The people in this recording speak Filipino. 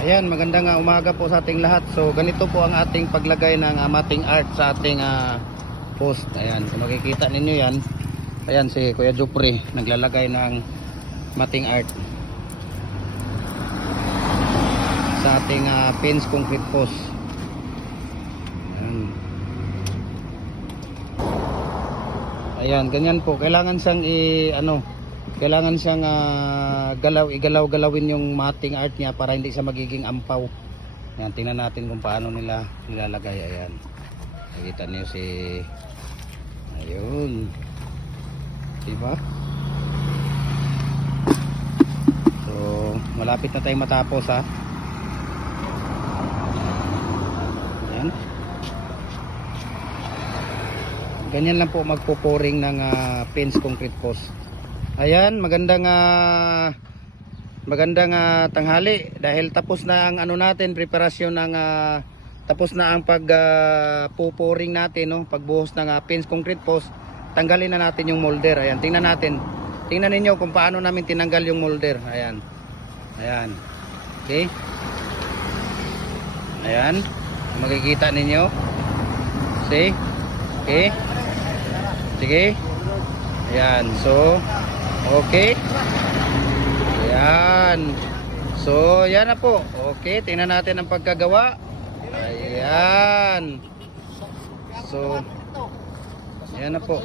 Ayan, magandang umaga po sa ating lahat. So ganito po ang ating paglagay ng mating art sa ating post. Ayan, kung makikita ninyo yan. Ayan si Kuya Jupre naglalagay ng mating art sa ating fence concrete post. Ayan. Ayan, ganyan po. Kailangan siyang kailangan siyang igalaw-galawin yung mating art niya para hindi siya magiging ampaw. Ayan, tingnan natin kung paano nila nilalagay. Ayan, nakita niyo si ayun, diba? So malapit na tayong matapos ha. Ayan, ganyan lang po magpo-pouring ng fence concrete post. Ayan, magandang tanghali dahil tapos na ang natin, preparasyon ng tapos na ang pouring natin, no, pagbuhos ng fence concrete post. Tanggalin na natin yung molder. Ayan, tingnan natin. Tingnan niyo kung paano namin tinanggal yung molder. Ayan. Ayan. Okay? Ayan. Makikita ninyo. See? Okay? Sige. Ayan, so okay. Ayan. So, yan na po. Okay, tingnan natin ang pagkagawa. Ayan. So, yan na po.